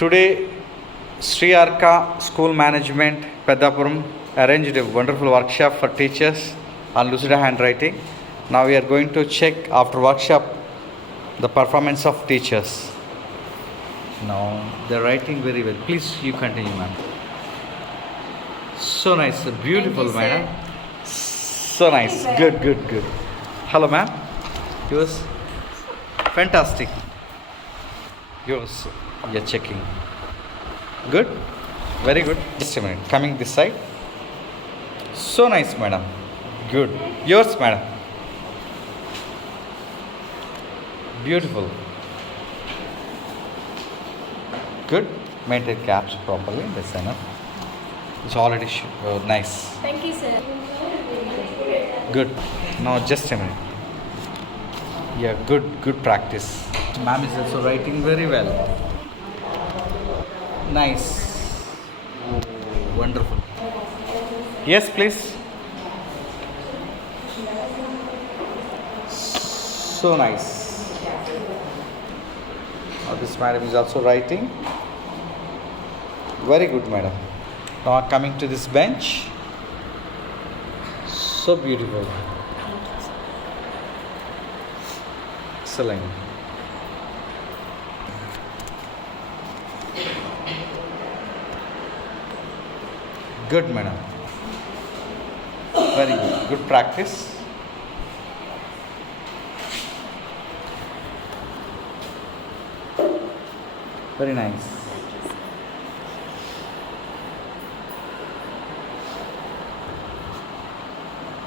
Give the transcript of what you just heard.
Today, Sri Araka School Management, Pedapuram, arranged a wonderful workshop for teachers on Lucida handwriting. Now we are going to check after workshop the performance of teachers. Now they are writing very well. Please, you continue, ma'am. So nice, beautiful, Thank you, madam. sir. So nice, Thank good, you, sir. good, good. Hello, ma'am. Yours, fantastic. Yours, you're checking. Good, very good. Just a minute. Coming this side. So nice, madam. Good. Yours, madam. Beautiful. Good. Maintain caps properly. That's enough. It's already nice. Thank you, sir. Good. Now just a minute. Yeah, good practice. Ma'am is also writing very well. Nice. Oh, wonderful. Yes, please. So nice. Now this madam is also writing. Very good, madam. Now coming to this bench. So beautiful. Excellent. Good, madam. Very good. Good practice. Very nice.